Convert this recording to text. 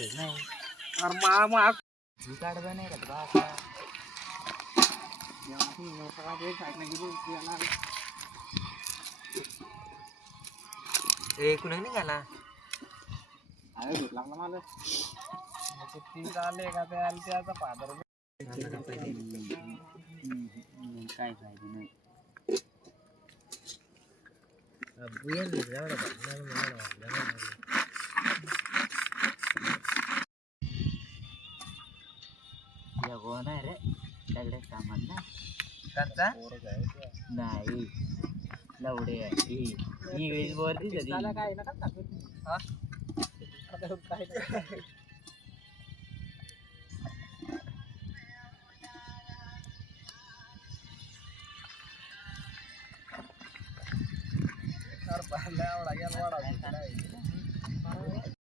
नाही अरे मा तू काढता नाही का बा एकूण निघाला अरे भेटला ना मला तीन आले का ते आले त्याचा फादर काय फायदा नाही कोण आहे रे सगळे कामात ना त्यांचा नाही लवडे इंग्लिश बोलती काय